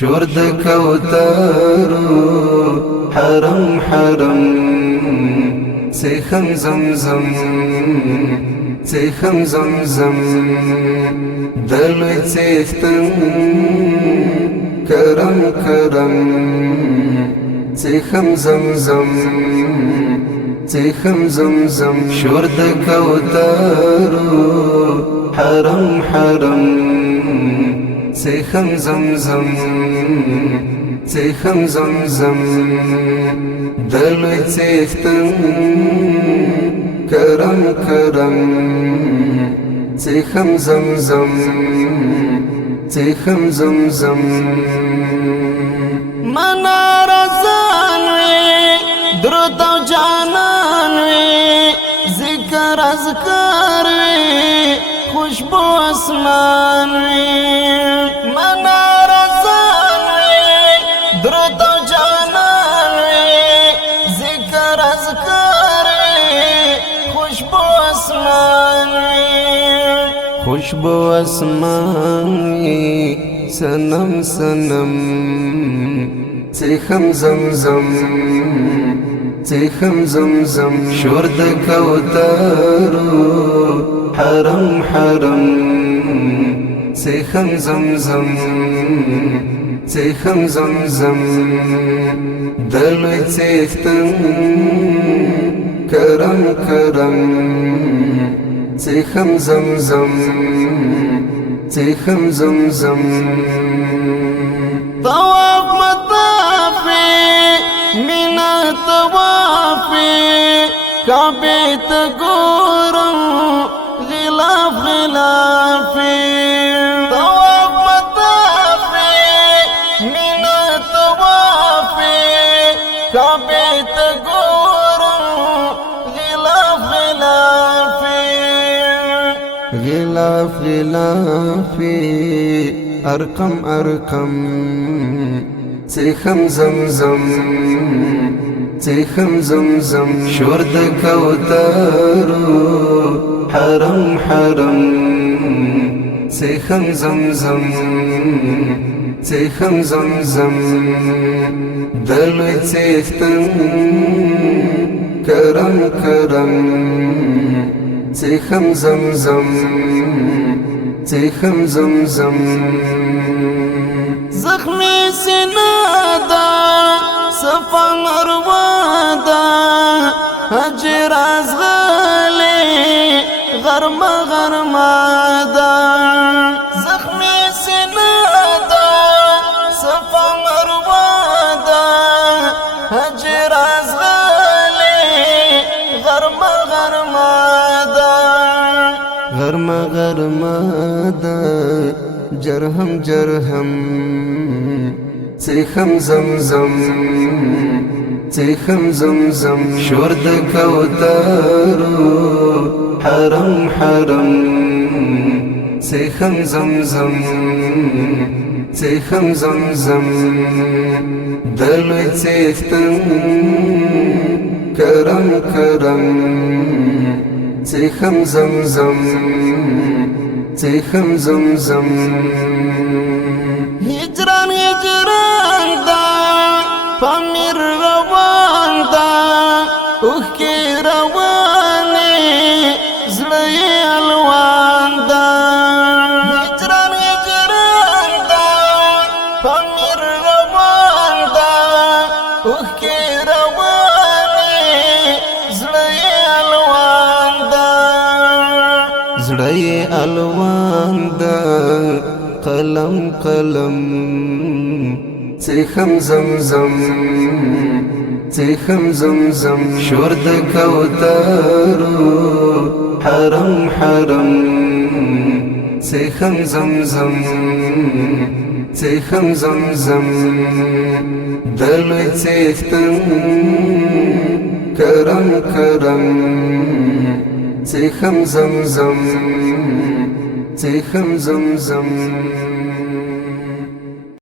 شور د کوترو حرم حرم څښم زمزم څښم زمزم د لوی څښتن کرم کرم څښم زمزم څښم زمزم شور د کوترو حرم حرم څښم زمزم څښم زمزم د لوی څښتن کرم کرم څښم زمزم څښم زمزم منار زان وی درود او جانان وی ذکر اذکار وی خوشبو اسمان وی منار زان وی درود او جانان وی ذکر اذکار وی خوشبو اسمان وی خوشبو اسمان وی سنم سنم څښم زمزم څښم زمزم شور د کوترو حرم حرم څښم زمزم څښم زمزم د لوی څښتن کرم کرم څښم زمزم څښم زمزم طواف مطافي مینا طوافي کعبه ته ګورم غلاف غلافي طواف مطافي مینا طوافي کعبه ته ګورم غلاف غلافي غلاف غلافي ارقم ارقم څښم زمزم څښم زمزم شور د کوترو حرم حرم څښم زمزم څښم زمزم د لوی څښتن کرم کرم څښم زمزم څښم زمزم زخمی سینه دا صفا اروا دا حجر ازغلی غرمه غرمه دا زخمی سینه دا صفا اروا دا حجر ازغلی غرمه غرمه دا غرمه غرمه دا جرهم جرهم څښم زمزم څښم زمزم شور د کوترو حرم حرم څښم زمزم څښم زمزم د لوی څښتن کرم کرم څښم زمزم څښم زمزم هجران هجران دا پامیر روان دا اوښکې روانې زړه یې الوان دا هجران هجران دا پامیر روان دا اوښکې روانې زړه یې الوان دا زړه یې الوان دا قلم قلم څښم زمزم څښم زمزم شور د کوترو حرم حرم څښم زمزم څښم زمزم د لوی څښتن کرم کرم څښم زمزم څښم زمزم